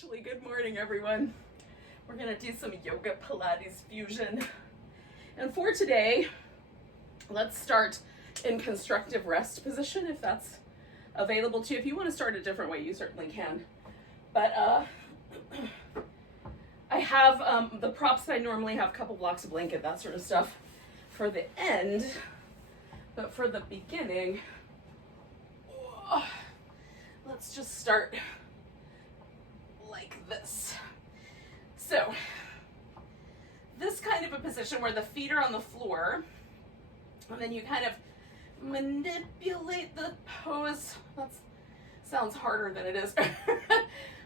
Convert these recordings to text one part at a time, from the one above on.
officially good morning, everyone. We're gonna do some yoga Pilates fusion. And for today, let's start in constructive rest position if that's available to you. If you want to start a different way, you certainly can. But I have the props that I normally have, a couple blocks of blanket, that sort of stuff for the end. But for the beginning, let's just start like this. So this kind of a position where the feet are on the floor, and then you kind of manipulate the pose. That sounds harder than it is.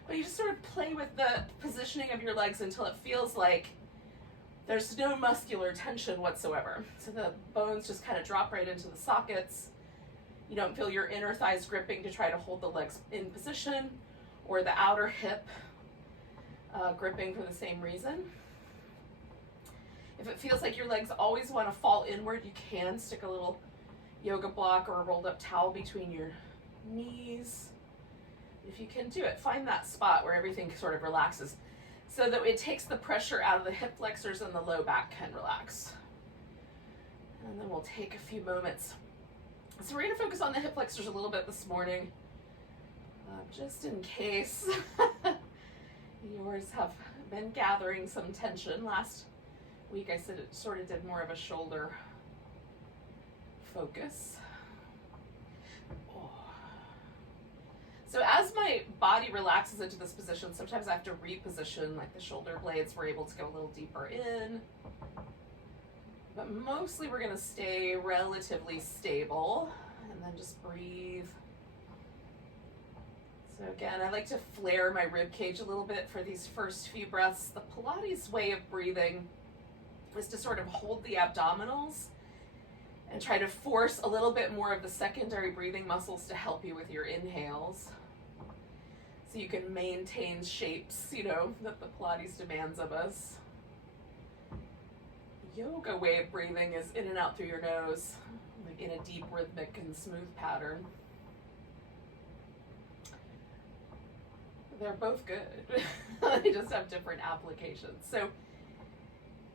But you just sort of play with the positioning of your legs until it feels like there's no muscular tension whatsoever. So the bones just kind of drop right into the sockets. You don't feel your inner thighs gripping to try to hold the legs in position, or the outer hip gripping for the same reason. If it feels like your legs always want to fall inward, you can stick a little yoga block or a rolled up towel between your knees. If you can do it, find that spot where everything sort of relaxes so that it takes the pressure out of the hip flexors and the low back can relax. And then we'll take a few moments. So we're going to focus on the hip flexors a little bit this morning, just in case yours have been gathering some tension. Last week I said it sort of did more of a shoulder focus. So as my body relaxes into this position, sometimes I have to reposition, like the shoulder blades, we're able to go a little deeper in. But mostly we're gonna stay relatively stable and then just breathe. So again, I like to flare my rib cage a little bit for these first few breaths. The Pilates way of breathing is to sort of hold the abdominals and try to force a little bit more of the secondary breathing muscles to help you with your inhales. So you can maintain shapes, that the Pilates demands of us. Yoga way of breathing is in and out through your nose, like in a deep, rhythmic, and smooth pattern. They're both good. They just have different applications. So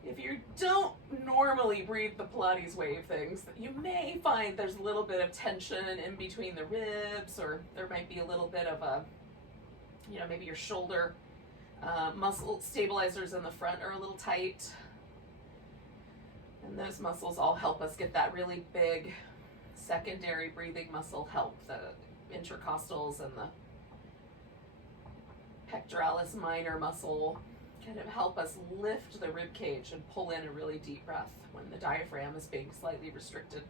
if you don't normally breathe the Pilates way of things, you may find there's a little bit of tension in between the ribs, or there might be a little bit of a, maybe your shoulder muscle stabilizers in the front are a little tight. And those muscles all help us get that really big secondary breathing muscle help, the intercostals and the pectoralis minor muscle kind of help us lift the rib cage and pull in a really deep breath when the diaphragm is being slightly restricted.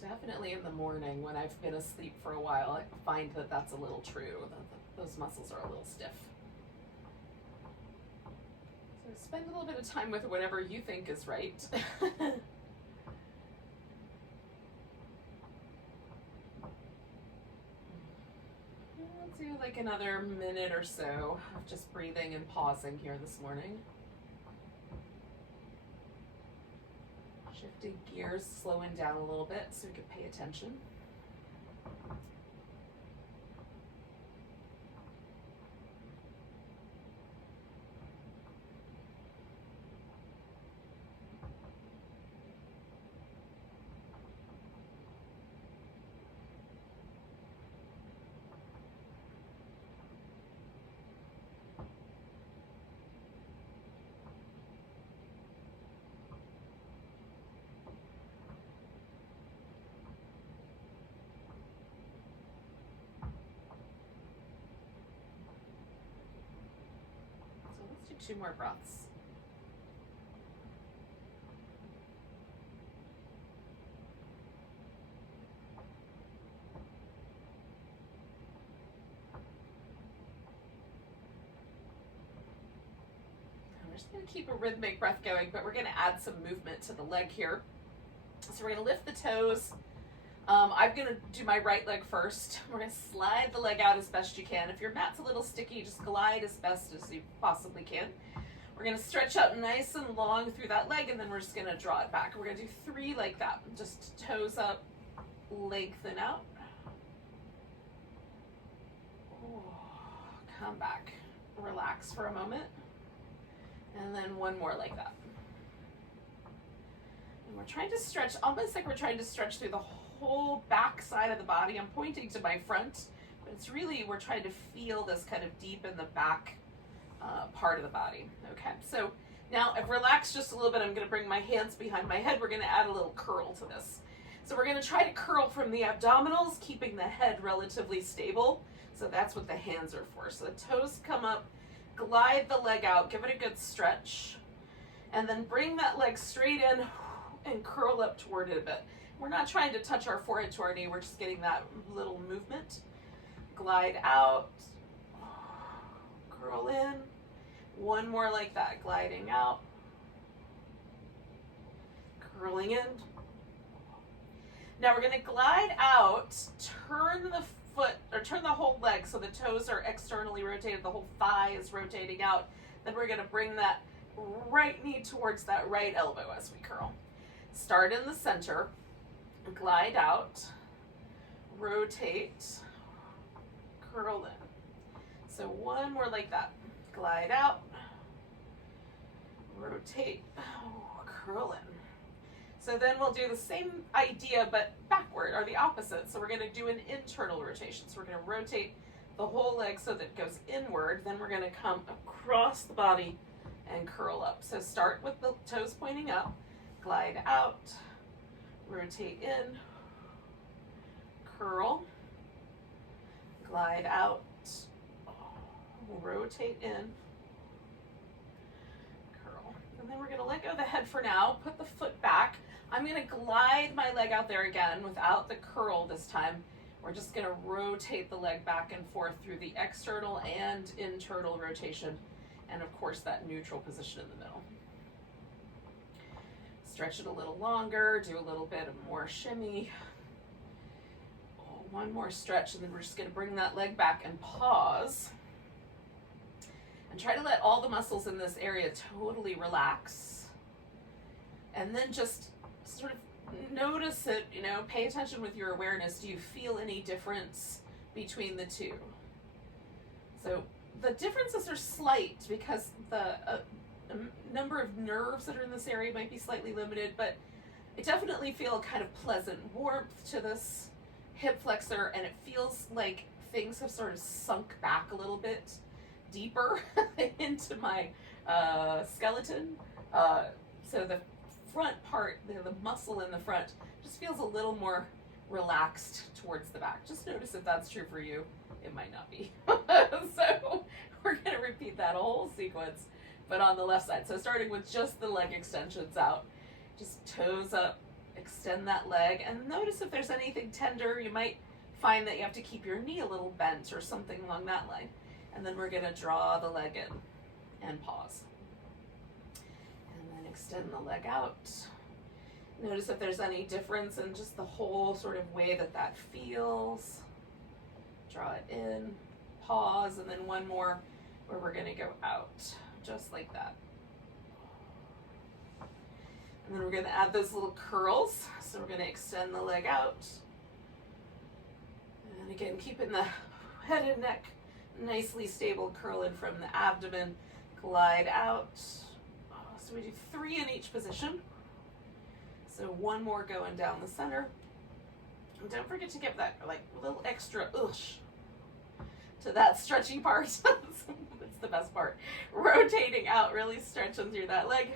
Definitely in the morning when I've been asleep for a while, I find that that's a little true, that those muscles are a little stiff. So spend a little bit of time with whatever you think is right. We'll do like another minute or so of just breathing and pausing here this morning. Shifting gears, slowing down a little bit so we can pay attention. Two more breaths. And we're just going to keep a rhythmic breath going, but we're going to add some movement to the leg here. So we're going to lift the toes. I'm going to do my right leg first. We're going to slide the leg out as best you can. If your mat's a little sticky, just glide as best as you possibly can. We're going to stretch out nice and long through that leg, and then we're just going to draw it back. We're going to do 3 like that. Just toes up, lengthen out. Come back, relax for a moment, and then one more like that. And we're trying to stretch, almost like we're trying to stretch through the whole back side of the body. I'm pointing to my front, but it's really, we're trying to feel this kind of deep in the back part of the body. Okay, so now I've relaxed just a little bit. I'm going to bring my hands behind my head. We're going to add a little curl to this. So we're going to try to curl from the abdominals, keeping the head relatively stable. So that's what the hands are for. So the toes come up, glide the leg out, give it a good stretch, and then bring that leg straight in and curl up toward it a bit. We're not trying to touch our forehead to our knee, we're just getting that little movement. Glide out, curl in, one more like that, gliding out, curling in. Now we're going to glide out, turn the foot, or turn the whole leg so the toes are externally rotated, the whole thigh is rotating out. Then we're going to bring that right knee towards that right elbow as we curl. Start in the center, glide out, rotate, curl in. So one more like that. Glide out, rotate, curl in. So then we'll do the same idea, but backward, or the opposite. So we're going to do an internal rotation. So we're going to rotate the whole leg so that it goes inward. Then we're going to come across the body and curl up. So start with the toes pointing up, glide out, rotate in, curl, glide out, rotate in, curl. And then we're going to let go of the head for now, put the foot back. I'm going to glide my leg out there again without the curl this time. We're just going to rotate the leg back and forth through the external and internal rotation, and of course that neutral position in the middle. Stretch it a little longer, do a little bit of more shimmy. One more stretch, and then we're just going to bring that leg back and pause. And try to let all the muscles in this area totally relax. And then just sort of notice it, you know, pay attention with your awareness. Do you feel any difference between the two? So the differences are slight because the number of nerves that are in this area might be slightly limited, but I definitely feel a kind of pleasant warmth to this hip flexor, and it feels like things have sort of sunk back a little bit deeper into my skeleton. So the front part, the muscle in the front, just feels a little more relaxed towards the back. Just notice if that's true for you. It might not be. So we're going to repeat that whole sequence, but on the left side. So starting with just the leg extensions out, just toes up, extend that leg, and notice if there's anything tender. You might find that you have to keep your knee a little bent or something along that line. And then we're going to draw the leg in and pause. And then extend the leg out. Notice if there's any difference in just the whole sort of way that that feels. Draw it in, pause, and then one more where we're going to go out, just like that. And then we're going to add those little curls. So we're going to extend the leg out. And again, keeping the head and neck nicely stable, curl in from the abdomen, glide out. So we do 3 in each position. So one more going down the center. And don't forget to give that like a little extra oosh to that stretchy part. That's the best part. Rotating out, really stretching through that leg.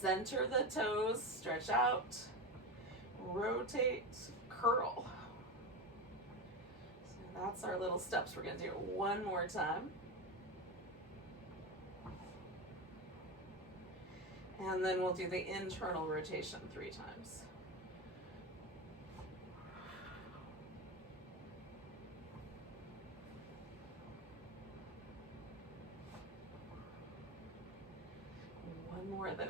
Center the toes, stretch out, rotate, curl. So that's our little steps. We're going to do it one more time. And then we'll do the internal rotation 3 times. One more of those.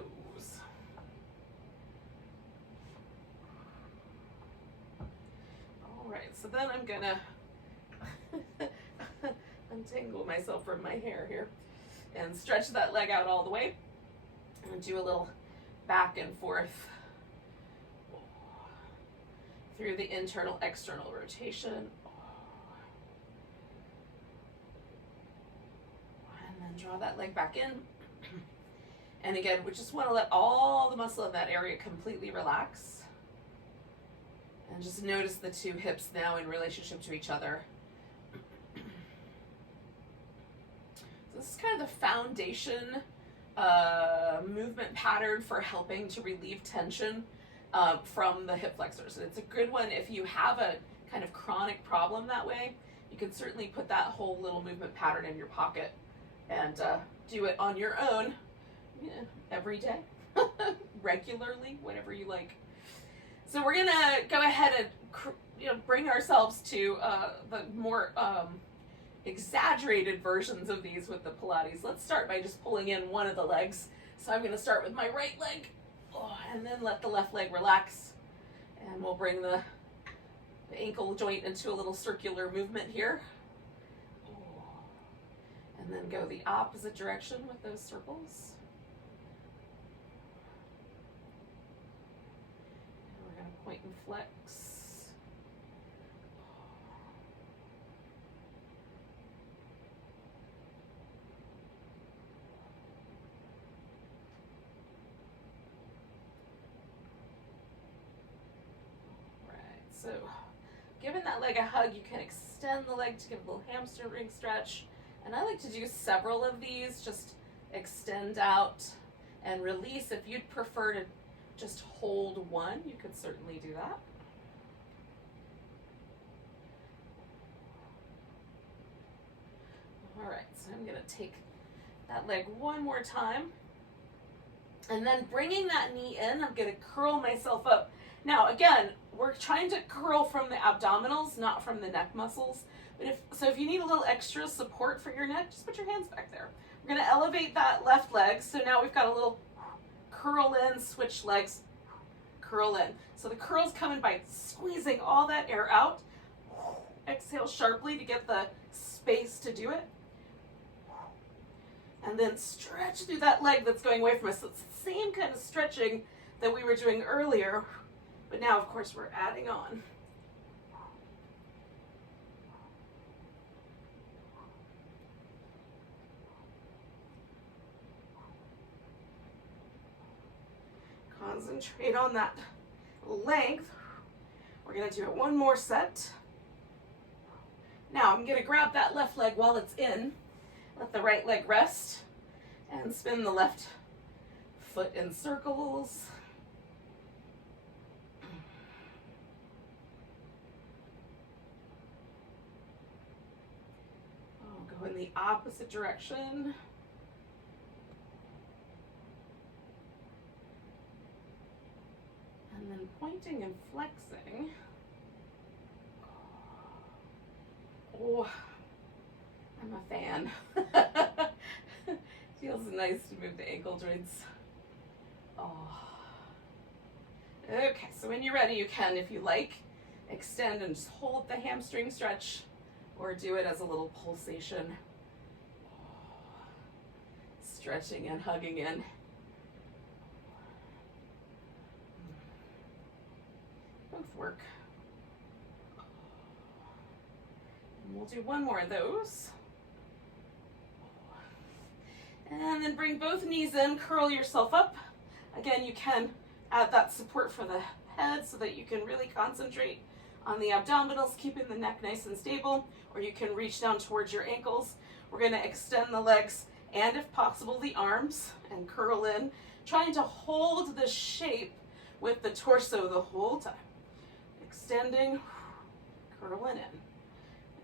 All right, so then I'm gonna untangle myself from my hair here and stretch that leg out all the way and do a little back and forth. through the internal external rotation. And then draw that leg back in. And again, we just want to let all the muscle in that area completely relax. And just notice the two hips now in relationship to each other. So this is kind of the foundation movement pattern for helping to relieve tension from the hip flexors. And it's a good one if you have a kind of chronic problem that way. You can certainly put that whole little movement pattern in your pocket and do it on your own, every day, regularly, whatever you like. So we're gonna go ahead and bring ourselves to the more exaggerated versions of these with the Pilates. Let's start by just pulling in one of the legs. So I'm gonna start with my right leg, and then let the left leg relax. And we'll bring the ankle joint into a little circular movement here. And then go the opposite direction with those circles. And we're gonna point and flex. So, giving that leg a hug, you can extend the leg to give a little hamstring stretch. And I like to do several of these, just extend out and release. If you'd prefer to just hold one, you could certainly do that. All right, so I'm gonna take that leg one more time. And then bringing that knee in, I'm gonna curl myself up. Now, again, we're trying to curl from the abdominals, not from the neck muscles. But if you need a little extra support for your neck, just put your hands back there. We're gonna elevate that left leg. So now we've got a little curl in, switch legs, curl in. So the curl's coming by squeezing all that air out. Exhale sharply to get the space to do it. And then stretch through that leg that's going away from us. So it's the same kind of stretching that we were doing earlier, but now, of course, we're adding on. Concentrate on that length. We're gonna do it one more set. Now, I'm gonna grab that left leg while it's in, let the right leg rest, and spin the left foot in circles. I'll go in the opposite direction. And then pointing and flexing. Oh, I'm a fan. Feels nice to move the ankle joints. Oh. Okay, so when you're ready, you can, if you like, extend and just hold the hamstring stretch, or do it as a little pulsation. Stretching and hugging in. Both work. And we'll do one more of those. And then bring both knees in, curl yourself up. Again, you can add that support for the head so that you can really concentrate on the abdominals, keeping the neck nice and stable, or you can reach down towards your ankles. We're gonna extend the legs and, if possible, the arms, and curl in, trying to hold the shape with the torso the whole time. Extending, curling in.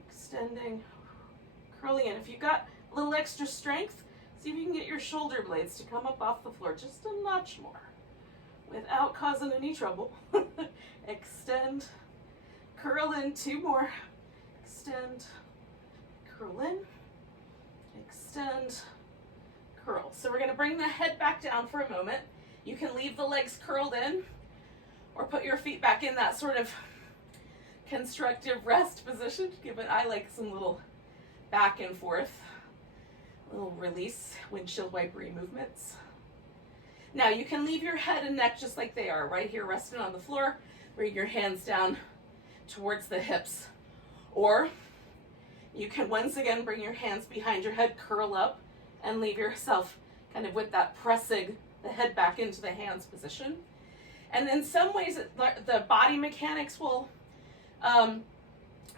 Extending, curling in. If you've got a little extra strength, see if you can get your shoulder blades to come up off the floor just a notch more without causing any trouble. Extend, curl in, two more. Extend, curl in, extend, curl. So we're gonna bring the head back down for a moment. You can leave the legs curled in or put your feet back in that sort of constructive rest position. I like some little back and forth, little release, windshield wipery movements. Now you can leave your head and neck just like they are, right here resting on the floor. bring your hands down towards the hips. Or you can once again bring your hands behind your head, curl up, and leave yourself kind of with that pressing the head back into the hands position. And in some ways, the body mechanics will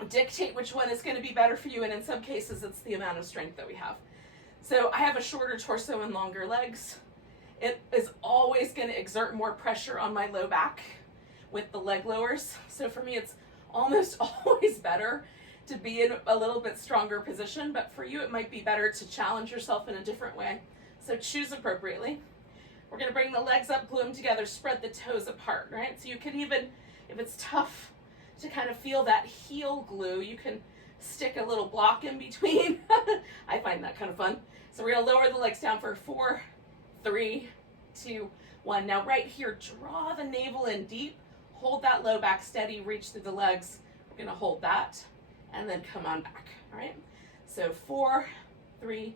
dictate which one is going to be better for you, and in some cases, it's the amount of strength that we have. So I have a shorter torso and longer legs. It is always going to exert more pressure on my low back with the leg lowers. So for me, it's almost always better to be in a little bit stronger position, but for you, it might be better to challenge yourself in a different way. So choose appropriately. We're going to bring the legs up, glue them together, spread the toes apart, right? So you can even, if it's tough to kind of feel that heel glue, you can stick a little block in between. I find that kind of fun. So we're going to lower the legs down for 4, 3, 2, 1. Now right here, draw the navel in deep, hold that low back steady, reach through the legs. We're going to hold that and then come on back, all right? So 4, 3,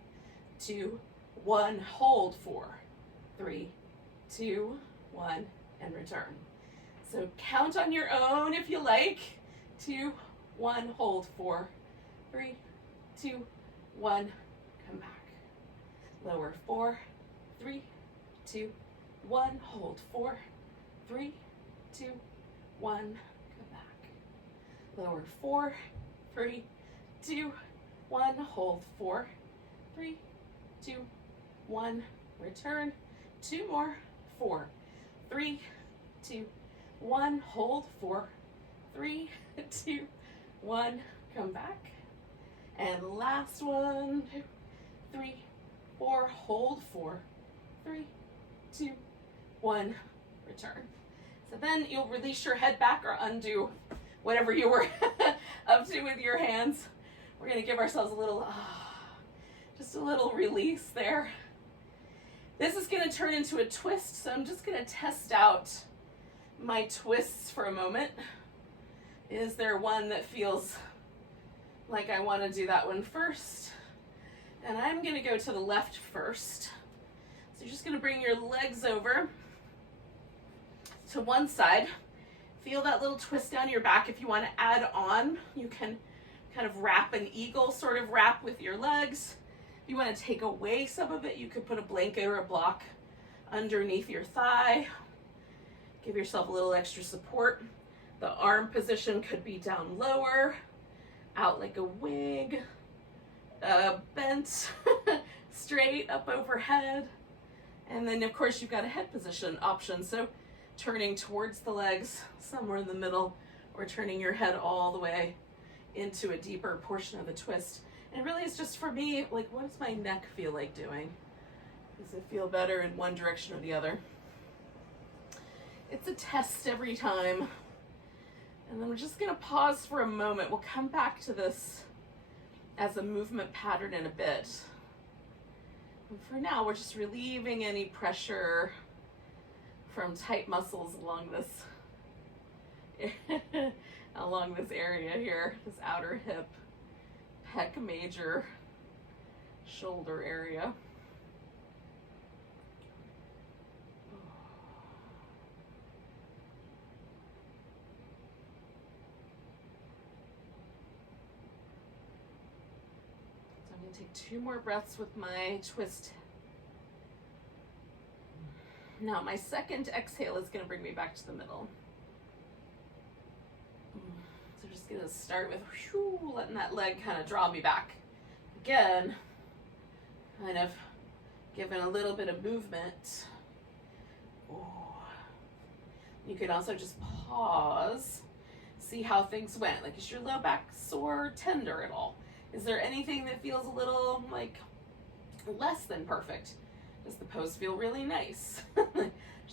2, 1, hold 4, 3, 2, 1, and return. So count on your own if you like. 2, 1, hold 4, 3, 2, 1, come back. Lower 4, 3, 2, 1, hold 4, 3, 2, 1, come back. Lower 4, 3, 2, 1, hold 4, 3, 2, 1, return. 2 more. 4, 3, 2, 1, hold 4, 3, 2, 1, come back. And last one, 2, 3, 4, hold 4, 3, 2, 1, return. So then you'll release your head back or undo whatever you were up to with your hands. We're going to give ourselves a little, just a little release there. This is going to turn into a twist, so I'm just going to test out my twists for a moment. Is there one that feels like I want to do that one first? And I'm going to go to the left first. So you're just going to bring your legs over to one side. Feel that little twist down your back. If you want to add on, you can kind of wrap an eagle sort of wrap with your legs. If you want to take away some of it, you could put a blanket or a block underneath your thigh. Give yourself a little extra support. The arm position could be down lower, out like a wig, bent straight up overhead. And then of course you've got a head position option. So turning towards the legs somewhere in the middle, or turning your head all the way into a deeper portion of the twist. And really it's just for me, like, what does my neck feel like doing? Does it feel better in one direction or the other? It's a test every time. And then we're just gonna pause for a moment. We'll come back to this as a movement pattern in a bit. And for now, we're just relieving any pressure from tight muscles along this along this area here, this outer hip, pec major, shoulder area. So I'm going to take 2 more breaths with my twist. Now my second exhale is going to bring me back to the middle. So just going to start with letting that leg kind of draw me back. Again, kind of giving a little bit of movement. You could also just pause, see how things went. Like, is your low back sore or tender at all? Is there anything that feels a little like less than perfect? Does the pose feel really nice? There's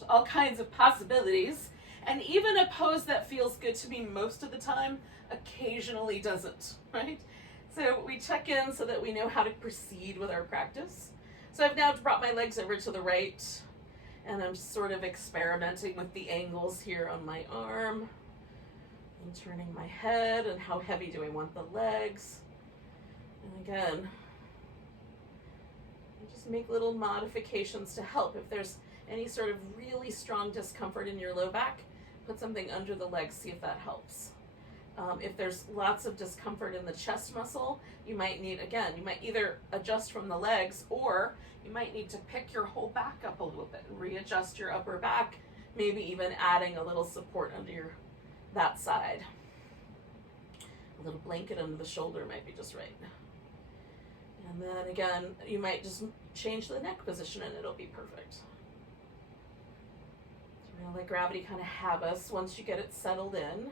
all kinds of possibilities. And even a pose that feels good to me most of the time occasionally doesn't, right? So we check in so that we know how to proceed with our practice. So I've now brought my legs over to the right, and I'm sort of experimenting with the angles here on my arm. I'm turning my head, and how heavy do I want the legs? And again, just make little modifications to help. If there's any sort of really strong discomfort in your low back, put something under the legs, see if that helps. If there's lots of discomfort in the chest muscle, you might need, again, you might either adjust from the legs, or you might need to pick your whole back up a little bit and readjust your upper back, maybe even adding a little support under that side. A little blanket under the shoulder might be just right. And then again, you might just change the neck position and it'll be perfect. So we're gonna let gravity kind of have us once you get it settled in.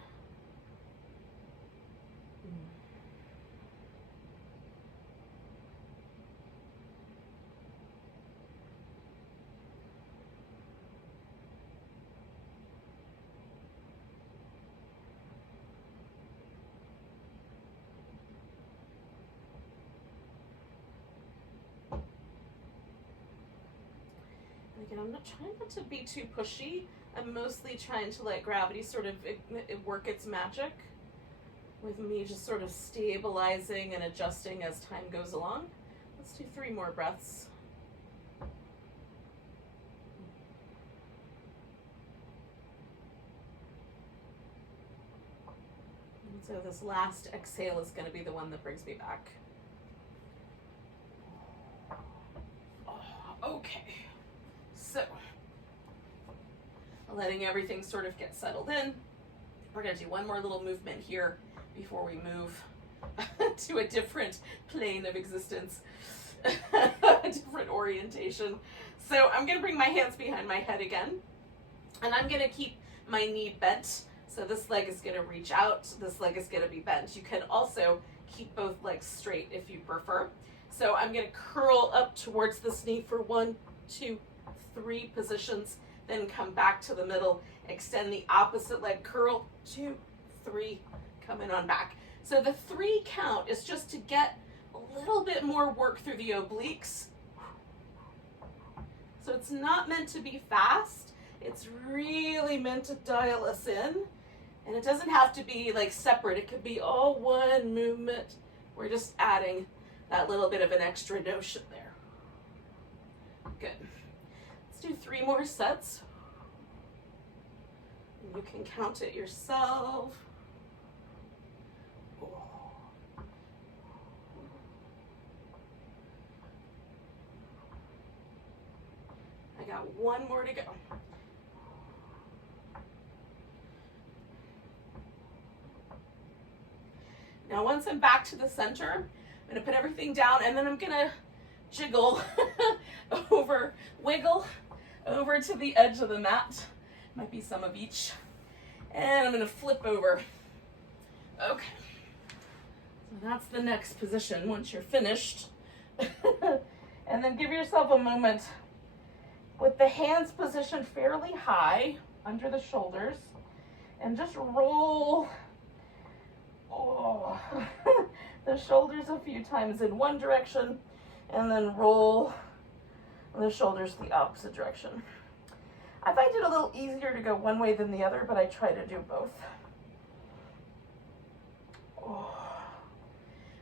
Again, I'm not trying not to be too pushy. I'm mostly trying to let gravity sort of work its magic with me just sort of stabilizing and adjusting as time goes along. Let's do 3 more breaths. And so this last exhale is going to be the one that brings me back. Okay. So, letting everything sort of get settled in. We're going to do one more little movement here before we move to a different plane of existence, a different orientation. So I'm going to bring my hands behind my head again, and I'm going to keep my knee bent. So this leg is going to reach out, this leg is going to be bent. You can also keep both legs straight if you prefer. So I'm going to curl up towards this knee for 1, 2, 3 positions, then come back to the middle, extend the opposite leg, curl, 2, 3, come in on back. So the 3 count is just to get a little bit more work through the obliques. So it's not meant to be fast, it's really meant to dial us in, and it doesn't have to be like separate, it could be all one movement. We're just adding that little bit of an extra notion there. Good. Let's do 3 more sets. You can count it yourself. I got 1 more to go. Now once I'm back to the center, I'm going to put everything down, and then I'm going to jiggle wiggle over to the edge of the mat. Might be some of each. And I'm going to flip over. Okay. So that's the next position once you're finished. And then give yourself a moment with the hands positioned fairly high under the shoulders, and just roll the shoulders a few times in one direction, and then roll the shoulders the opposite direction. I find it a little easier to go one way than the other, but I try to do both.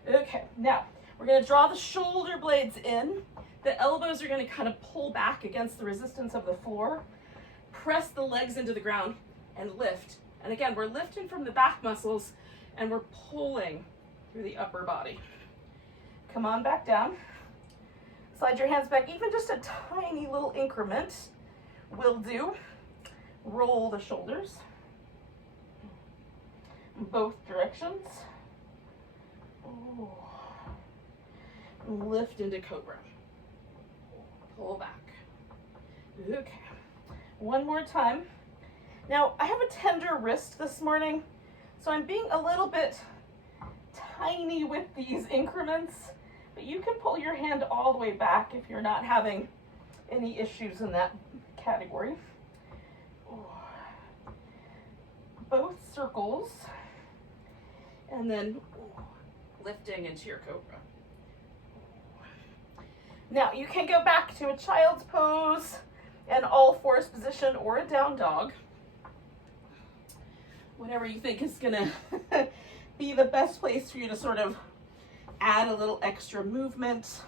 Okay, now we're going to draw the shoulder blades in. The elbows are going to kind of pull back against the resistance of the floor. Press the legs into the ground and lift. And again, we're lifting from the back muscles and we're pulling through the upper body. Come on back down. Slide your hands back, even just a tiny little increment will do. Roll the shoulders in both directions. Lift into cobra. Pull back. Okay. One more time. Now, I have a tender wrist this morning, so I'm being a little bit tiny with these increments, but you can pull your hand all the way back if you're not having any issues in that category. Both circles, and then lifting into your cobra. Now, you can go back to a child's pose, an all-fours position, or a down dog. Whatever you think is gonna be the best place for you to sort of add a little extra movement.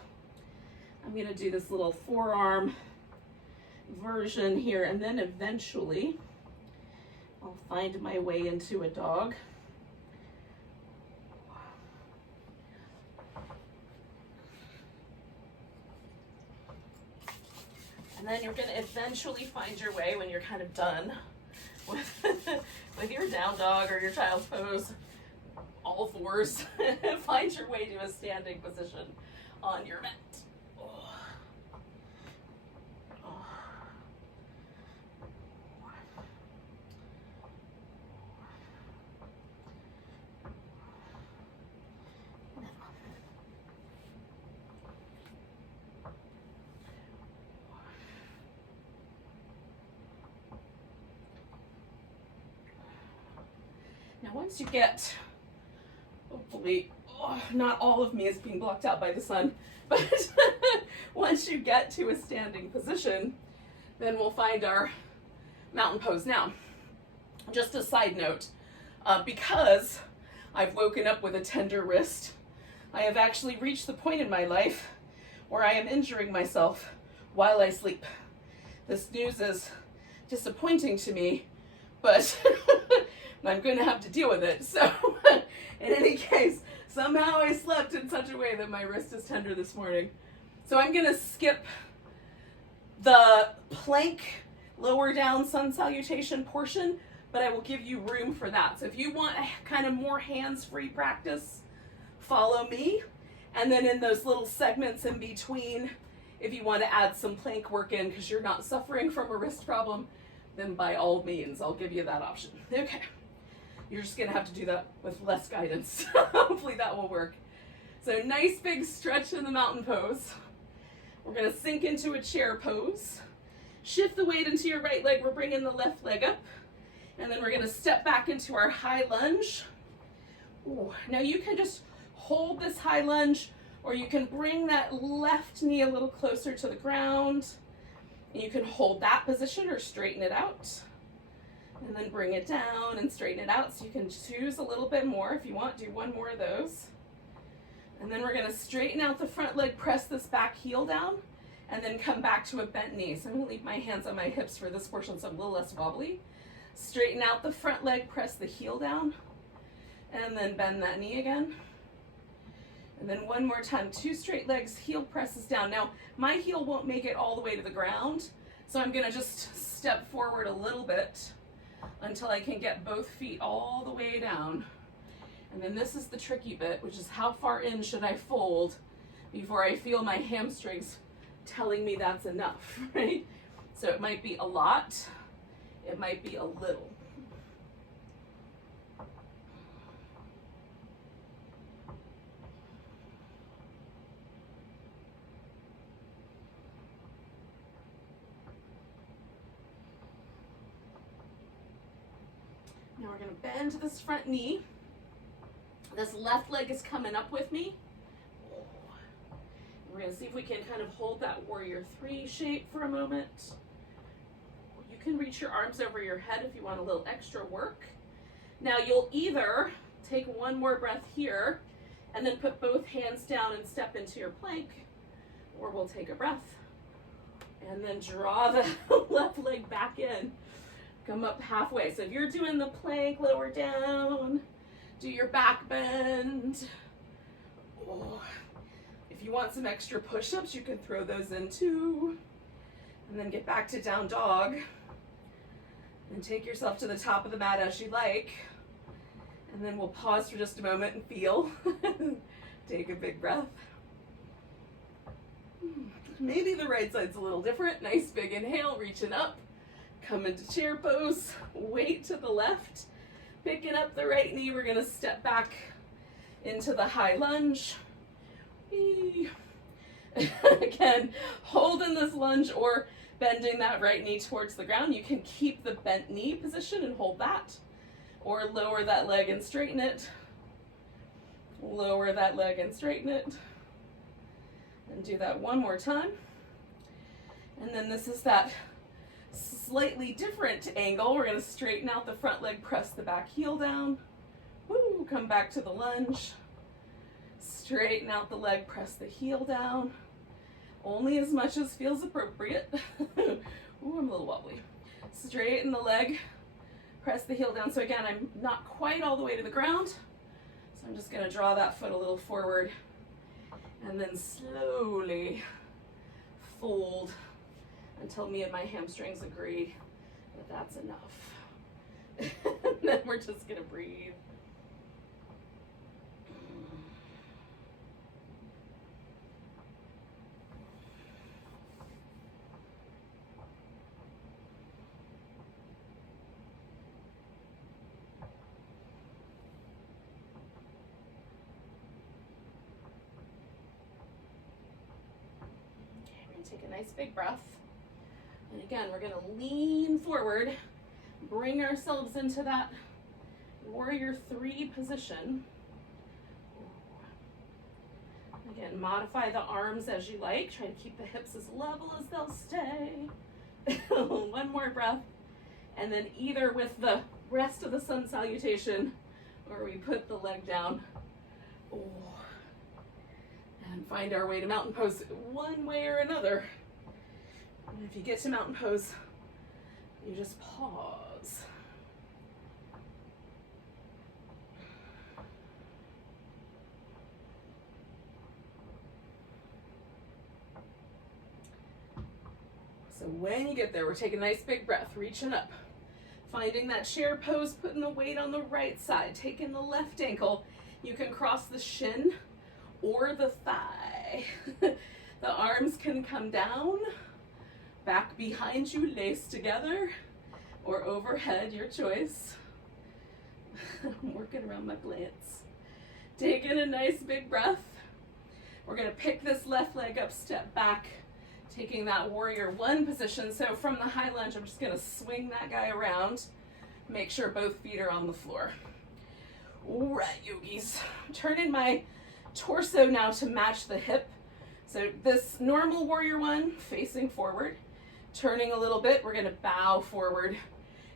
I'm gonna do this little forearm version here, and then eventually I'll I'll find my way into a dog. And then you're going to eventually find your way when you're kind of done with, with your down dog or your child's pose, all fours, find your way to a standing position on your mat. Now once you get, hopefully, not all of me is being blocked out by the sun, but once you get to a standing position, then we'll find our mountain pose. Now, just a side note, because I've woken up with a tender wrist, I have actually reached the point in my life where I am injuring myself while I sleep. This news is disappointing to me, but I'm going to have to deal with it. So in any case, somehow I slept in such a way that my wrist is tender this morning. So I'm going to skip the plank lower down sun salutation portion, but I will give you room for that. So if you want a kind of more hands-free practice, follow me. And then in those little segments in between, if you want to add some plank work in because you're not suffering from a wrist problem, then by all means, I'll give you that option. Okay. You're just going to have to do that with less guidance. Hopefully that will work. So nice big stretch in the mountain pose. We're going to sink into a chair pose. Shift the weight into your right leg. We're bringing the left leg up. And then we're going to step back into our high lunge. Ooh. Now you can just hold this high lunge, or you can bring that left knee a little closer to the ground. And you can hold that position or straighten it out. And then bring it down and straighten it out. So you can choose a little bit more if you want. Do one more of those. And then we're going to straighten out the front leg, press this back heel down, and then come back to a bent knee. So I'm going to leave my hands on my hips for this portion so I'm a little less wobbly. Straighten out the front leg, press the heel down, and then bend that knee again. And then one more time, 2 straight legs, heel presses down. Now, my heel won't make it all the way to the ground, so I'm going to just step forward a little bit until I can get both feet all the way down. And then this is the tricky bit, which is how far in should I fold before I feel my hamstrings telling me that's enough, right? So it might be a lot, it might be a little. Now we're going to bend this front knee. This left leg is coming up with me. We're going to see if we can kind of hold that warrior 3 shape for a moment. You can reach your arms over your head if you want a little extra work. Now you'll either take one more breath here and then put both hands down and step into your plank, or we'll take a breath and then draw the left leg back in. Come up halfway. So if you're doing the plank, lower down, do your back bend. Oh. If you want some extra push-ups, you can throw those in too. And then get back to down dog. And take yourself to the top of the mat as you like. And then we'll pause for just a moment and feel. Take a big breath. Maybe the right side's a little different. Nice big inhale, reaching up. Come into chair pose, weight to the left, picking up the right knee. We're going to step back into the high lunge. Again, holding this lunge or bending that right knee towards the ground. You can keep the bent knee position and hold that, or lower that leg and straighten it. Lower that leg and straighten it. And do that one more time. And then this is that slightly different angle. We're going to straighten out the front leg, press the back heel down. Woo, come back to the lunge. Straighten out the leg, press the heel down. Only as much as feels appropriate. Ooh, I'm a little wobbly. Straighten the leg, Press the heel down. So again, I'm not quite all the way to the ground. So I'm just gonna draw that foot a little forward and then slowly fold until me and my hamstrings agree that that's enough. And then we're just gonna breathe. Take a nice big breath. And again, we're gonna lean forward, bring ourselves into that warrior three position. Again, modify the arms as you like. Try to keep the hips as level as they'll stay. One more breath. And then either with the rest of the sun salutation, or we put the leg down. And find our way to mountain pose one way or another. And if you get to mountain pose, you just pause. So when you get there, we're taking a nice big breath, reaching up. Finding that chair pose, putting the weight on the right side, taking the left ankle. You can cross the shin or the thigh. The arms can come down, back behind you, laced together, or overhead, your choice. I'm working around my glutes. Taking a nice big breath. We're gonna pick this left leg up, step back, taking that warrior one position. So from the high lunge, I'm just gonna swing that guy around, make sure both feet are on the floor. All right, yogis. Turning my torso now to match the hip. So this normal warrior one, facing forward, turning a little bit, we're gonna bow forward.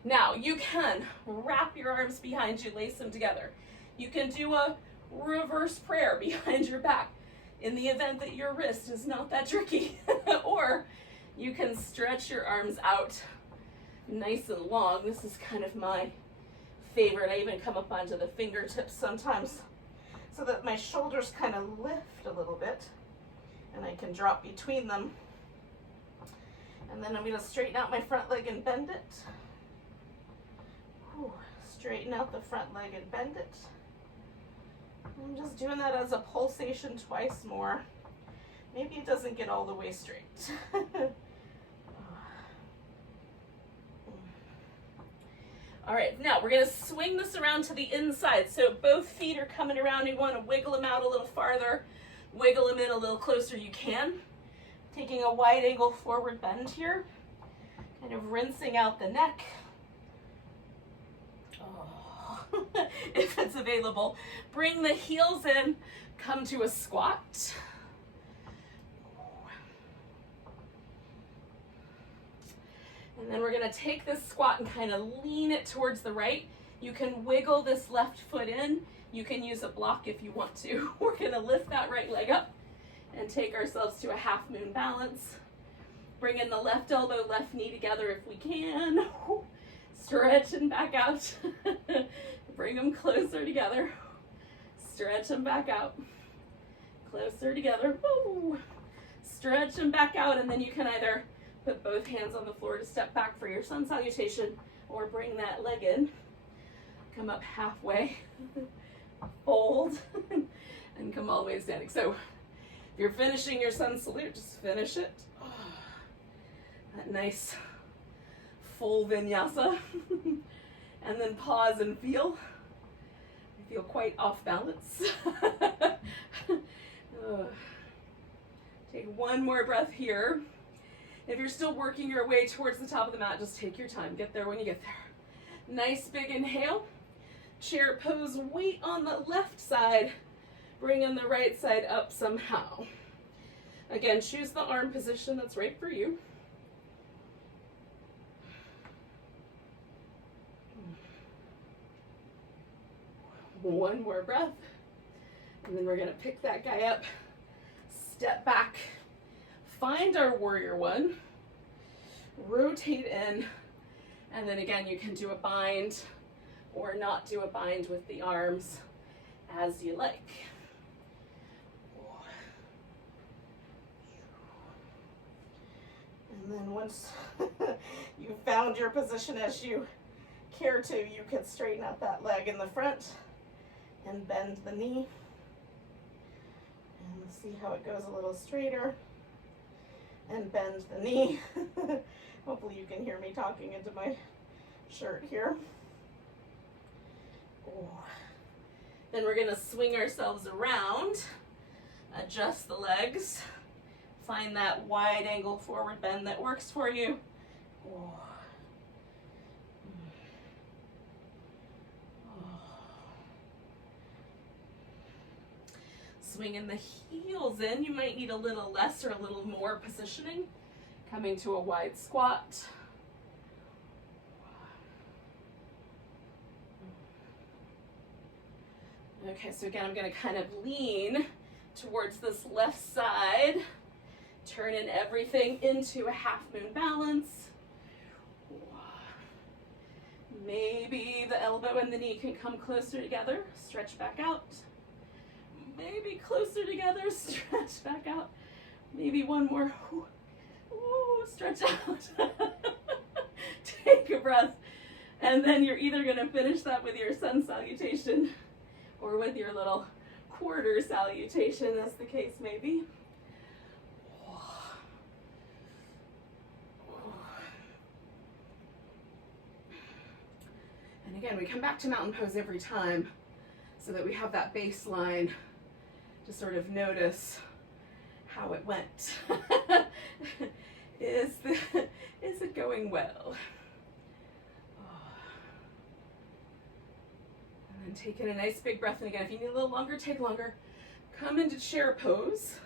Now you can wrap your arms behind you, lace them together. You can do a reverse prayer behind your back in the event that your wrist is not that tricky. Or you can stretch your arms out nice and long. This is kind of my favorite. I even come up onto the fingertips sometimes so that my shoulders kind of lift a little bit and I can drop between them. And then I'm going to straighten out my front leg and bend it. Whew. Straighten out the front leg and bend it. I'm just doing that as a pulsation twice more. Maybe it doesn't get all the way straight. All right, now we're gonna swing this around to the inside. So both feet are coming around. You wanna wiggle them out a little farther, wiggle them in a little closer you can. Taking a wide angle forward bend here, kind of rinsing out the neck. If it's available. Bring the heels in, come to a squat. And then we're gonna take this squat and kind of lean it towards the right. You can wiggle this left foot in. You can use a block if you want to. We're gonna lift that right leg up and take ourselves to a half moon balance. Bring in the left elbow, left knee together if we can. Stretch and back out. Bring them closer together. Stretch them back out. Closer together. Woo. Stretch them back out, and then you can either put both hands on the floor to step back for your sun salutation, or bring that leg in. Come up halfway. Fold. And come all the way standing. So if you're finishing your sun salute, just finish it. Oh, that nice full vinyasa. And then pause and feel. I feel quite off balance. Take one more breath here. If you're still working your way towards the top of the mat, just take your time. Get there when you get there. Nice big inhale. Chair pose, weight on the left side. Bring in the right side up somehow. Again, choose the arm position that's right for you. One more breath. And then we're gonna pick that guy up, step back, find our warrior one, rotate in, And then again, you can do a bind or not do a bind with the arms as you like. And then once you've found your position as you care to, you can straighten out that leg in the front and bend the knee. And let's see how it goes a little straighter. And bend the knee. Hopefully you can hear me talking into my shirt here. Oh. Then we're gonna swing ourselves around, adjust the legs, find that wide angle forward bend that works for you. Oh. Swinging the heels in, you might need a little less or a little more positioning. Coming to a wide squat. Okay, so again, I'm going to kind of lean towards this left side, turning everything into a half moon balance. Maybe the elbow and the knee can come closer together, stretch back out. Maybe closer together, stretch back out. Maybe one more. Ooh, stretch out. Take a breath. And then you're either going to finish that with your sun salutation or with your little quarter salutation, as the case may be. And again, we come back to mountain pose every time so that we have that baseline to sort of notice how it went. Is it going well? And then take in a nice big breath. And again, if you need a little longer, take longer. Come into chair pose.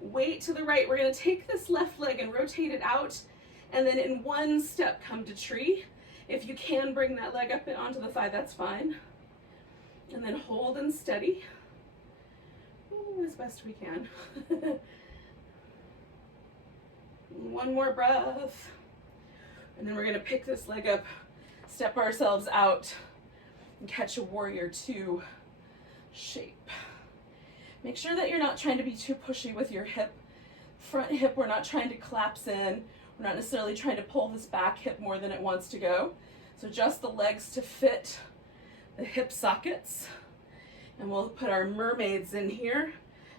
Weight to the right. We're going to take this left leg and rotate it out. And then in one step, come to tree. If you can bring that leg up and onto the thigh, that's fine. And then hold and steady. Ooh, as best we can. One more breath. And then we're going to pick this leg up, step ourselves out, and catch a warrior two shape. Make sure that you're not trying to be too pushy with your hip. Front hip, we're not trying to collapse in. We're not necessarily trying to pull this back hip more than it wants to go. So just the legs to fit the hip sockets. And we'll put our mermaids in here,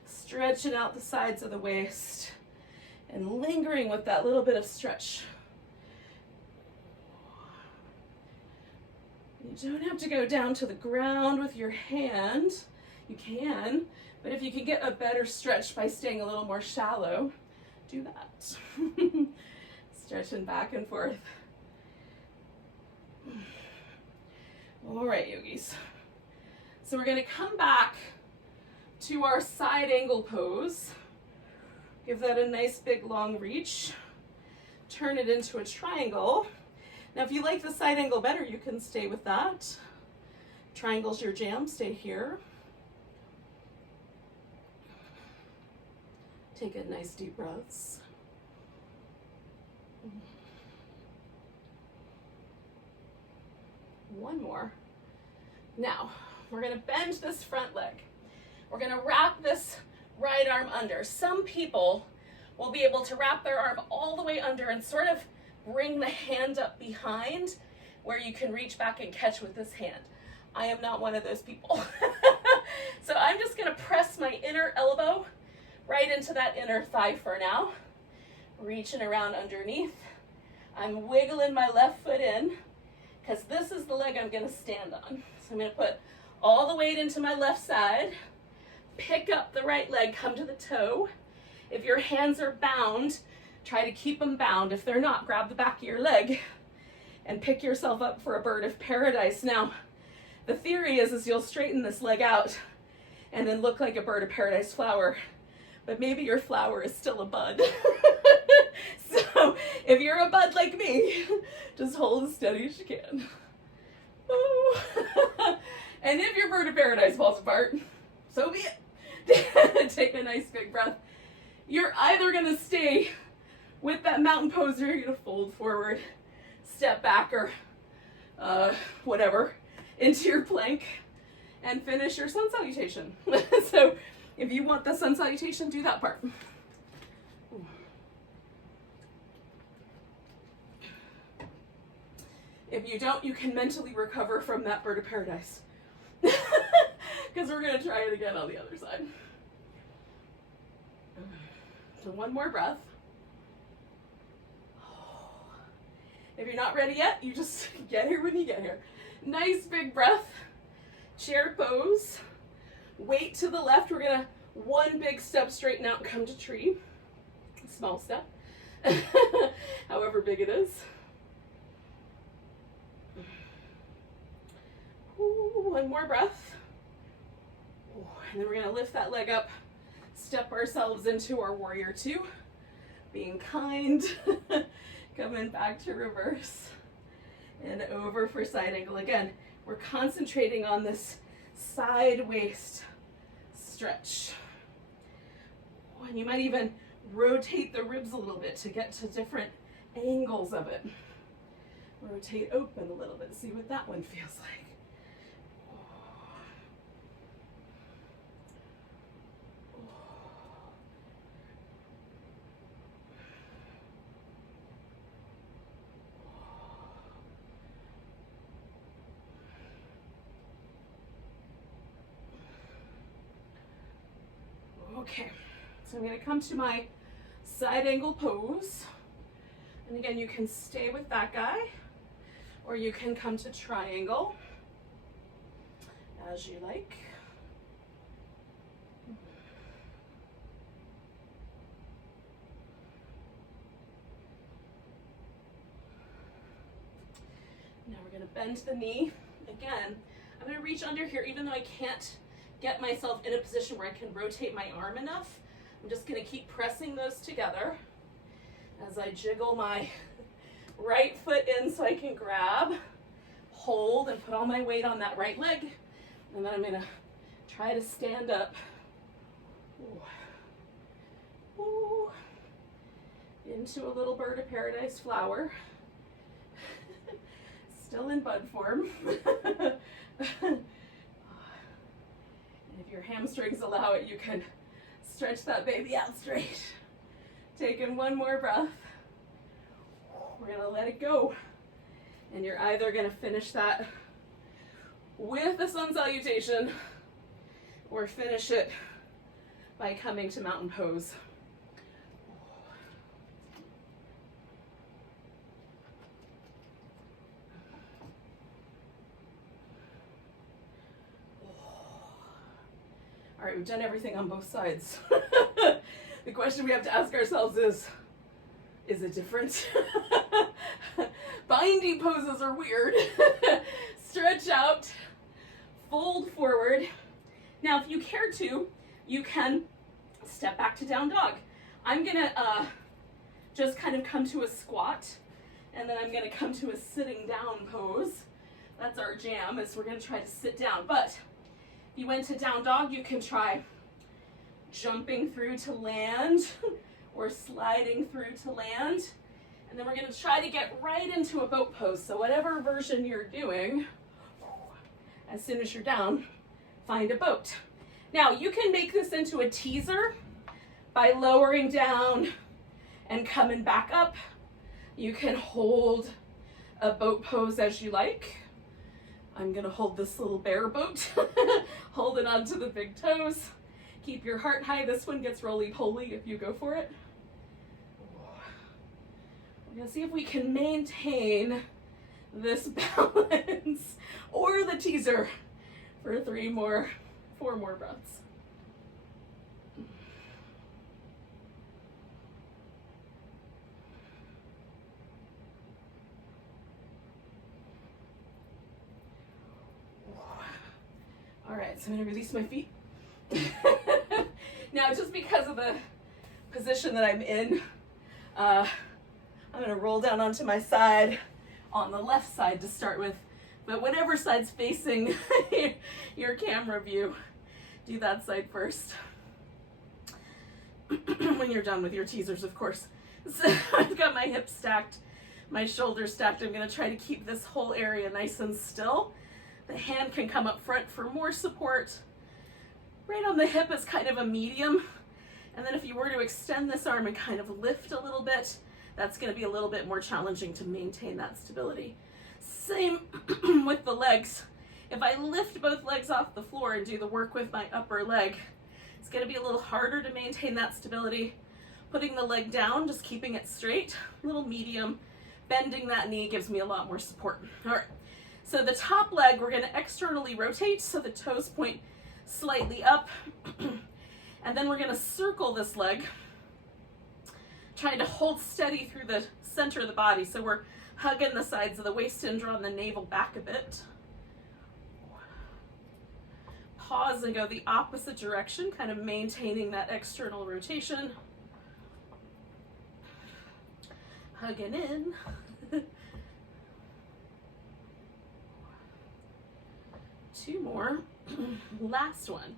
stretching out the sides of the waist and lingering with that little bit of stretch. You don't have to go down to the ground with your hand. You can, but if you can get a better stretch by staying a little more shallow, do that. Stretching back and forth. All right, yogis. So we're going to come back to our side angle pose. Give that a nice big long reach. Turn it into a triangle. Now if you like the side angle better, you can stay with that. Triangle's your jam, stay here. Take a nice deep breaths. One more. Now, we're going to bend this front leg. We're going to wrap this right arm under. Some people will be able to wrap their arm all the way under and sort of bring the hand up behind where you can reach back and catch with this hand. I am not one of those people. So I'm just going to press my inner elbow right into that inner thigh for now. Reaching around underneath. I'm wiggling my left foot in because this is the leg I'm going to stand on. So I'm going to put all the weight into my left side, pick up the right leg, come to the toe. If your hands are bound, try to keep them bound. If they're not, grab the back of your leg and pick yourself up for a bird of paradise. Now, the theory is you'll straighten this leg out and then look like a bird of paradise flower, but maybe your flower is still a bud. So if you're a bud like me, just hold as steady as you can. Oh. And if your bird of paradise falls apart, so be it. Take a nice big breath. You're either gonna stay with that mountain pose or you're gonna fold forward, step back or whatever into your plank and finish your sun salutation. So if you want the sun salutation, do that part. If you don't, you can mentally recover from that bird of paradise. Because we're going to try it again on the other side. So one more breath. If you're not ready yet, you just get here when you get here. Nice big breath. Chair pose. Weight to the left. We're going to one big step, straighten out, come to tree. Small step. However big it is. Ooh, one more breath. Ooh, and then we're going to lift that leg up, step ourselves into our warrior two, being kind, coming back to reverse, and over for side angle. Again, we're concentrating on this side waist stretch. Ooh, and you might even rotate the ribs a little bit to get to different angles of it. Rotate open a little bit, see what that one feels like. Okay, so I'm going to come to my side angle pose. And again, you can stay with that guy, or you can come to triangle, as you like. Now we're going to bend the knee. Again, I'm going to reach under here, even though I can't get myself in a position where I can rotate my arm enough. I'm just going to keep pressing those together as I jiggle my right foot in so I can grab, hold, and put all my weight on that right leg. And then I'm going to try to stand up. Ooh. Ooh. Into a little bird of paradise flower. Still in bud form. If your hamstrings allow it, you can stretch that baby out straight. Take in one more breath. We're going to let it go. And you're either going to finish that with a sun salutation or finish it by coming to mountain pose. All right, we've done everything on both sides. The question we have to ask ourselves is it different? Bindy poses are weird. Stretch out, fold forward. Now, if you care to, you can step back to down dog. I'm gonna just kind of come to a squat, and then I'm gonna come to a sitting down pose. That's our jam, is we're gonna try to sit down. But if you went to down dog, you can try jumping through to land or sliding through to land. And then we're going to try to get right into a boat pose. So whatever version you're doing, as soon as you're down, find a boat. Now you can make this into a teaser by lowering down and coming back up. You can hold a boat pose as you like. I'm going to hold this little bear boat, hold it onto the big toes. Keep your heart high. This one gets roly-poly if you go for it. We're going to see if we can maintain this balance or the teaser for 4 more breaths. All right, so I'm going to release my feet. Now, just because of the position that I'm in, I'm going to roll down onto my side on the left side to start with. But whatever side's facing your camera view, do that side first. When you're done with your teasers, of course. So I've got my hips stacked, my shoulders stacked. I'm gonna try to keep this whole area nice and still. The hand can come up front for more support. Right on the hip is kind of a medium. And then if you were to extend this arm and kind of lift a little bit, that's gonna be a little bit more challenging to maintain that stability. Same with the legs. If I lift both legs off the floor and do the work with my upper leg, it's gonna be a little harder to maintain that stability. Putting the leg down, just keeping it straight, a little medium. Bending that knee gives me a lot more support. All right, so the top leg, we're gonna externally rotate so the toes point slightly up. And then we're gonna circle this leg, trying to hold steady through the center of the body. So we're hugging the sides of the waist and drawing the navel back a bit. Pause and go the opposite direction, kind of maintaining that external rotation. Hugging in. Two more. Last one.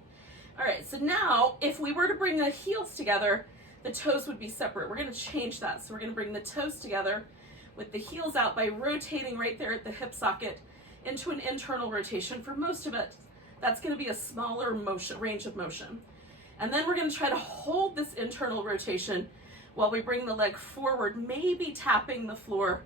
All right, so now if we were to bring the heels together, the toes would be separate. We're gonna change that. So we're gonna bring the toes together with the heels out by rotating right there at the hip socket into an internal rotation. For most of it, that's gonna be a smaller motion, range of motion. And then we're gonna try to hold this internal rotation while we bring the leg forward, maybe tapping the floor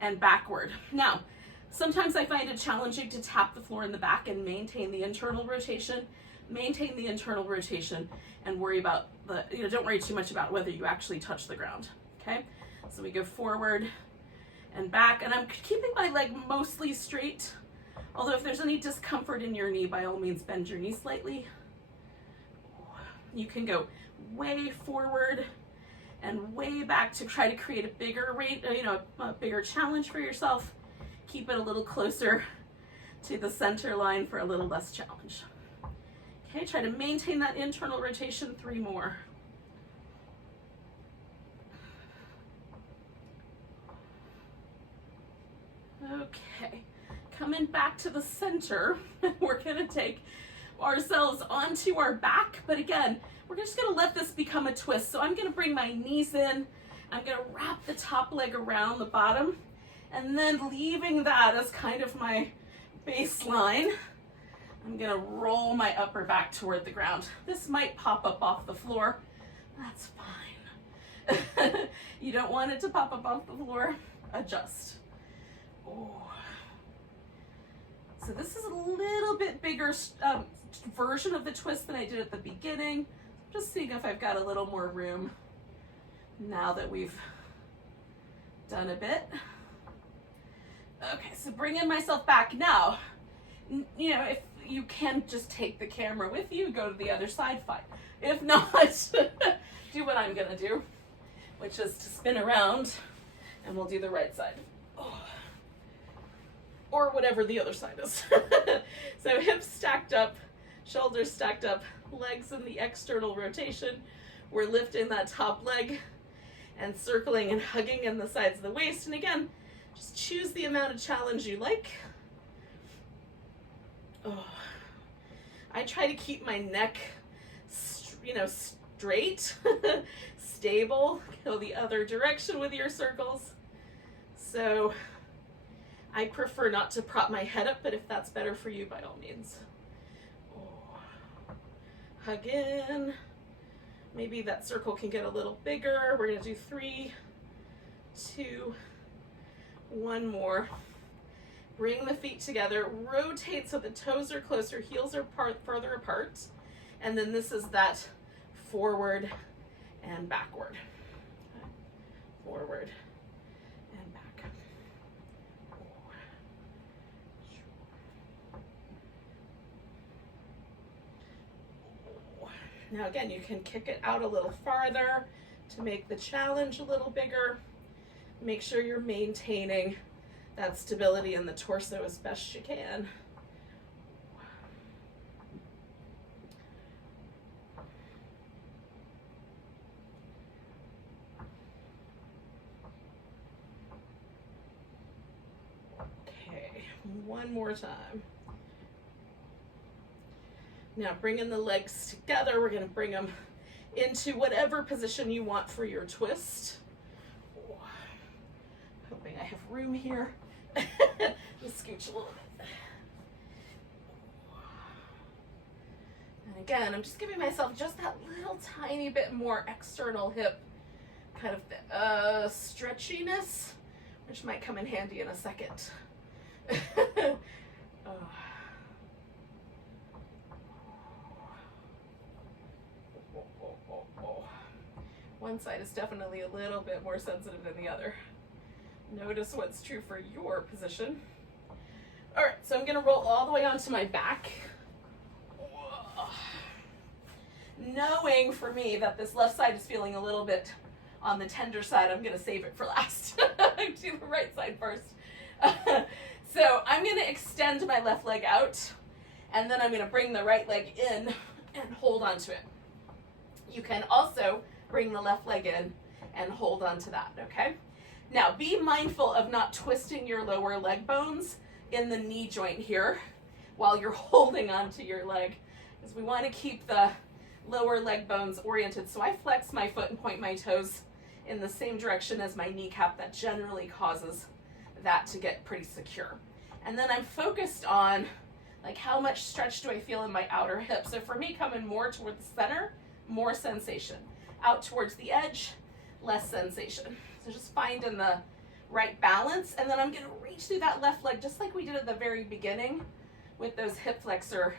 and backward. Now, sometimes I find it challenging to tap the floor in the back and maintain the internal rotation. Maintain the internal rotation and worry about don't worry too much about whether you actually touch the ground, okay? So we go forward and back, and I'm keeping my leg mostly straight, although if there's any discomfort in your knee, by all means bend your knee slightly. You can go way forward and way back to try to create a bigger rate, a bigger challenge for yourself. Keep it a little closer to the center line for a little less challenge. Okay, try to maintain that internal rotation. 3 more. Okay, coming back to the center, we're gonna take ourselves onto our back, but again, we're just gonna let this become a twist. So I'm gonna bring my knees in, I'm gonna wrap the top leg around the bottom, and then leaving that as kind of my baseline, I'm gonna roll my upper back toward the ground. This might pop up off the floor. That's fine. You don't want it to pop up off the floor. Adjust. Oh. So this is a little bit bigger version of the twist than I did at the beginning. Just seeing if I've got a little more room now that we've done a bit. Okay, so bringing myself back now. If you can just take the camera with you, go to the other side, fine. If not, do what I'm gonna do, which is to spin around, and we'll do the right side. Oh. Or whatever the other side is. So hips stacked up, shoulders stacked up, legs in the external rotation. We're lifting that top leg and circling and hugging in the sides of the waist. And again, just choose the amount of challenge you like. Oh. I try to keep my neck, straight, stable. Go the other direction with your circles. So I prefer not to prop my head up, but if that's better for you, by all means. Oh. Hug in. Maybe that circle can get a little bigger. We're gonna do 3, 2, 1 more. Bring the feet together, rotate so the toes are closer, heels are further apart. And then this is that forward and backward. Okay. Forward and back. Now again, you can kick it out a little farther to make the challenge a little bigger. Make sure you're maintaining that stability in the torso as best you can. Okay, one more time. Now bringing the legs together, we're gonna bring them into whatever position you want for your twist. Hoping I have room here. Just scooch a little bit. And again, I'm just giving myself just that little tiny bit more external hip kind of stretchiness, which might come in handy in a second. Oh. One side is definitely a little bit more sensitive than the other. Notice what's true for your position. All right, so I'm gonna roll all the way onto my back. Knowing for me that this left side is feeling a little bit on the tender side, I'm gonna save it for last. Do the right side first. So I'm gonna extend my left leg out, and then I'm gonna bring the right leg in and hold onto it. You can also bring the left leg in and hold on to that, okay? Now, be mindful of not twisting your lower leg bones in the knee joint here while you're holding onto your leg, because we want to keep the lower leg bones oriented. So I flex my foot and point my toes in the same direction as my kneecap. That generally causes that to get pretty secure. And then I'm focused on, like, how much stretch do I feel in my outer hip? So for me, coming more toward the center, more sensation. Out towards the edge, less sensation. So just finding the right balance. And then I'm gonna reach through that left leg just like we did at the very beginning with those hip flexor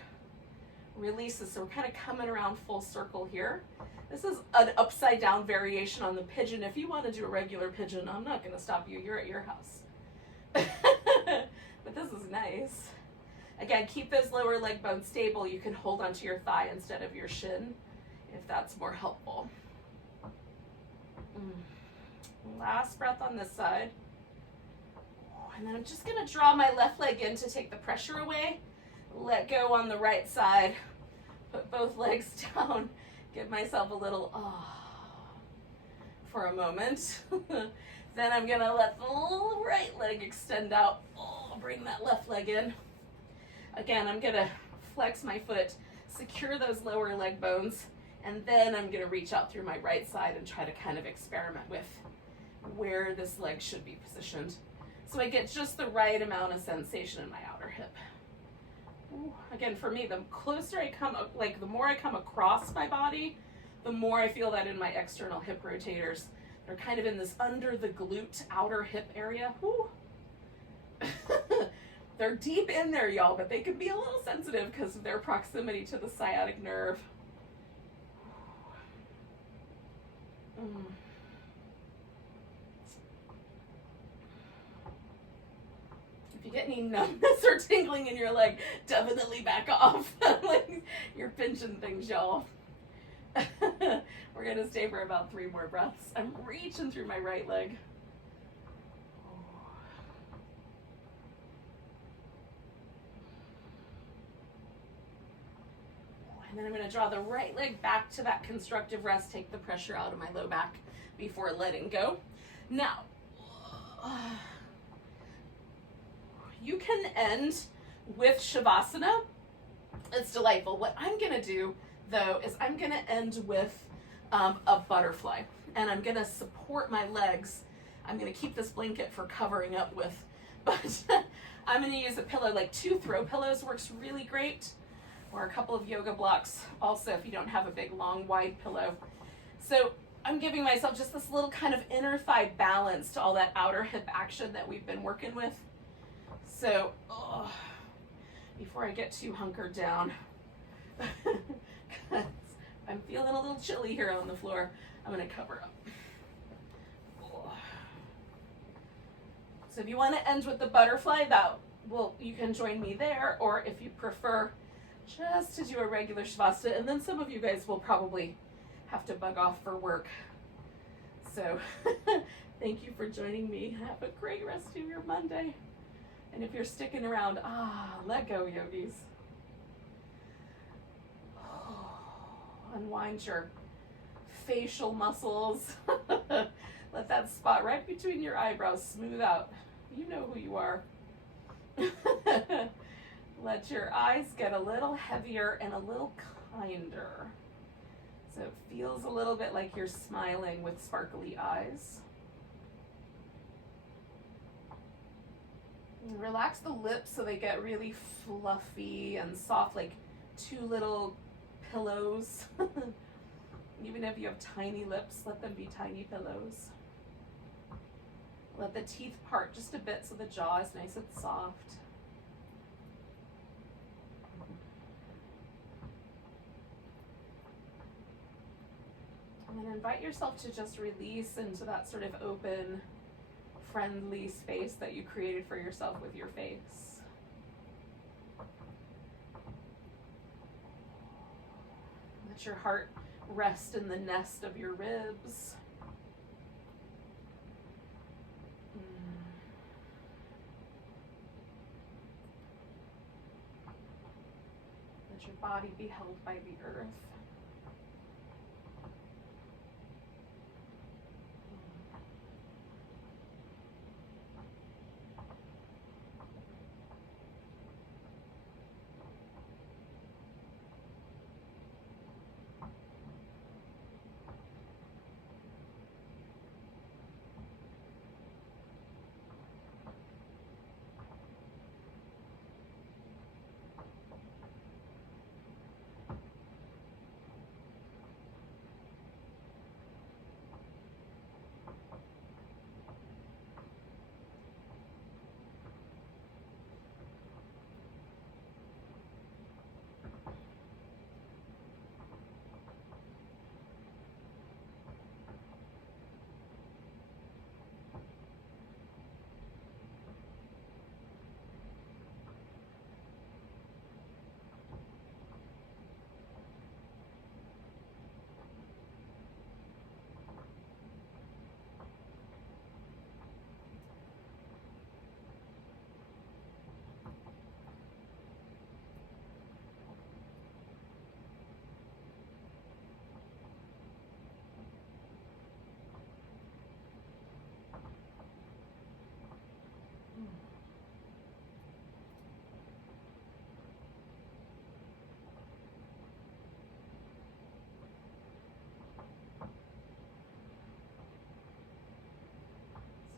releases. So we're kind of coming around full circle here. This is an upside down variation on the pigeon. If you want to do a regular pigeon, I'm not gonna stop you. You're at your house. But this is nice. Again, keep those lower leg bones stable. You can hold onto your thigh instead of your shin if that's more helpful. Last breath on this side. And then I'm just gonna draw my left leg in to take the pressure away. Let go on the right side. Put both legs down. Give myself a little for a moment. Then I'm gonna let the right leg extend out. Bring that left leg in. Again, I'm gonna flex my foot, secure those lower leg bones, and then I'm gonna reach out through my right side and try to kind of experiment with where this leg should be positioned. So I get just the right amount of sensation in my outer hip. Ooh. Again, for me, the closer I come, like the more I come across my body, the more I feel that in my external hip rotators. They're kind of in this under the glute outer hip area. Ooh. They're deep in there, y'all, but they can be a little sensitive because of their proximity to the sciatic nerve. If you get any numbness or tingling in your leg, definitely back off. Like, you're pinching things, y'all. We're gonna stay for about 3 more breaths. I'm reaching through my right leg. And then I'm gonna draw the right leg back to that constructive rest, take the pressure out of my low back before letting go. Now, you can end with Shavasana. It's delightful. What I'm gonna do, though, is I'm gonna end with a butterfly, and I'm gonna support my legs. I'm gonna keep this blanket for covering up with, but I'm gonna use a pillow. Like 2 throw pillows works really great, or a couple of yoga blocks also if you don't have a big, long, wide pillow. So I'm giving myself just this little kind of inner thigh balance to all that outer hip action that we've been working with. So, before I get too hunkered down, I'm feeling a little chilly here on the floor, I'm gonna cover up. So if you wanna end with the butterfly, you can join me there, or if you prefer just to do a regular Shavasana, and then some of you guys will probably have to bug off for work. So thank you for joining me. Have a great rest of your Monday. And if you're sticking around, let go, yogis. Unwind your facial muscles. Let that spot right between your eyebrows smooth out. You know who you are. Let your eyes get a little heavier and a little kinder. So it feels a little bit like you're smiling with sparkly eyes. And relax the lips so they get really fluffy and soft, like two little pillows. Even if you have tiny lips, let them be tiny pillows. Let the teeth part just a bit so the jaw is nice and soft. And then invite yourself to just release into that sort of open, friendly space that you created for yourself with your face. Let your heart rest in the nest of your ribs. Let your body be held by the earth.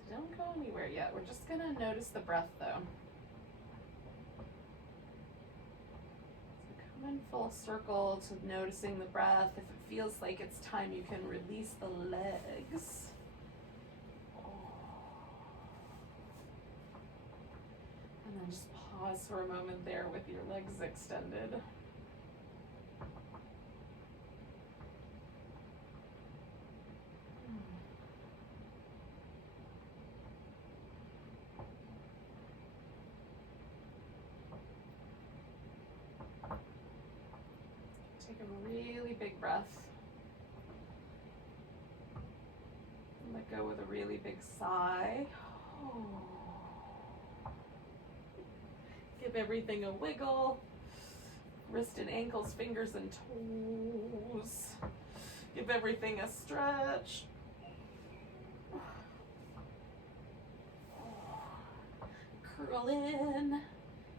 Don't go anywhere yet. We're just going to notice the breath though. So come in full circle to noticing the breath. If it feels like it's time, you can release the legs. And then just pause for a moment there with your legs extended. Take a really big breath. And let go with a really big sigh. Give everything a wiggle. Wrist and ankles, fingers and toes. Give everything a stretch. Curl in.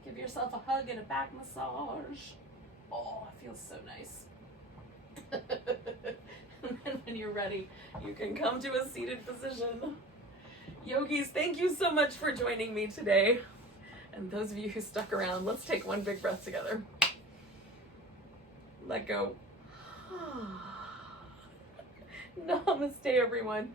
Give yourself a hug and a back massage. Oh, it feels so nice. And then when you're ready, you can come to a seated position. Yogis, thank you so much for joining me today. And those of you who stuck around, let's take one big breath together. Let go. Namaste, everyone.